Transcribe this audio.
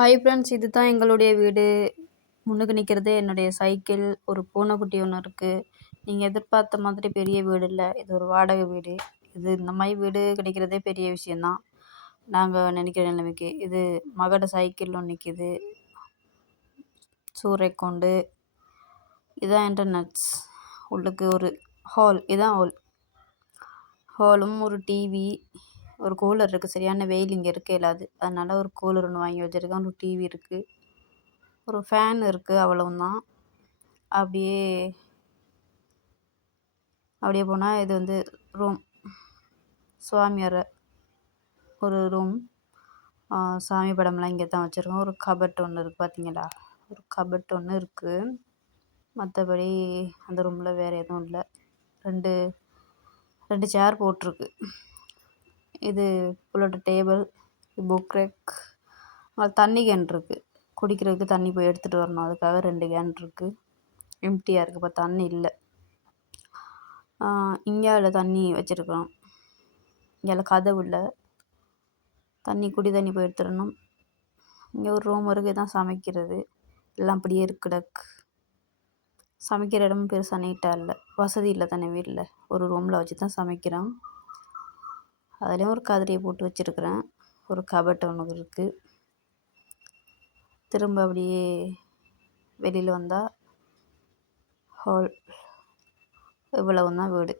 Hi friends, இதுதான் எங்களுடைய வீடு. முன்னுக்கு நிற்கிறது என்னுடைய சைக்கிள். ஒரு பூனைக்குட்டி ஒன்று இருக்குது. நீங்கள் எதிர்பார்த்த மாதிரி பெரிய வீடு இல்லை, இது ஒரு வாடகை வீடு. இந்த மாதிரி வீடு கிடைக்கிறதே பெரிய விஷயந்தான் நாங்கள் நினைக்கிற நிலைமைக்கு. இது மகட சைக்கிள் ஒன்று நிற்கிது, சூறைக்கொண்டு. இதான் இன்டர்நெட்ஸ். உள்ளுக்கு ஒரு இதான் ஹாலும் ஒரு டிவி, ஒரு கூலர் இருக்குது. சரியான வெயில் இங்கே இருக்க இல்லாது, அதனால் ஒரு கூலர் ஒன்று வாங்கி வச்சுருக்கேன். ஒரு டிவி இருக்குது, ஒரு ஃபேன் இருக்குது, அவ்வளவுதான். அப்படியே அப்படியே போனால் இது ரூம், சுவாமியார் ஒரு ரூம். சாமி படம்லாம் இங்கே தான் வச்சுருக்கோம். ஒரு கபட் ஒன்று இருக்குது, பார்த்தீங்களா? ஒரு கபட் ஒன்று இருக்குது. மற்றபடி அந்த ரூமில் வேறு எதுவும் இல்லை. ரெண்டு சேர் போட்டிருக்கு. இது புல்லோட டேபிள், புக் ரேக், தண்ணி கேன் இருக்குது. குடிக்கிறதுக்கு தண்ணி போய் எடுத்துகிட்டு வரணும், அதுக்காக 2 கேன் இருக்குது. எம்டியாக இருக்குது, இப்போ தண்ணி இல்லை. இங்கே தண்ணி வச்சுருக்கோம். இங்கே கதவு இல்லை, குடி தண்ணி போய் எடுத்துடணும். இங்கே ஒரு ரூம் இருக்குது, தான் சமைக்கிறது. எல்லாம் அப்படியே இருக்குடக். சமைக்கிற இடமும் பெருசாக நீட்டாக இல்லை, வசதி இல்லை தானே வீட்டில். ஒரு ரூமில் வச்சு தான் சமைக்கிறோம். அதுலேயும் ஒரு கதிரையை போட்டு வச்சுருக்குறேன். ஒரு கபட் ஒன்று இருக்குது. திரும்ப அப்படியே வெளியில் வந்தால் ஹால். இவ்வளவு தான் வீடு.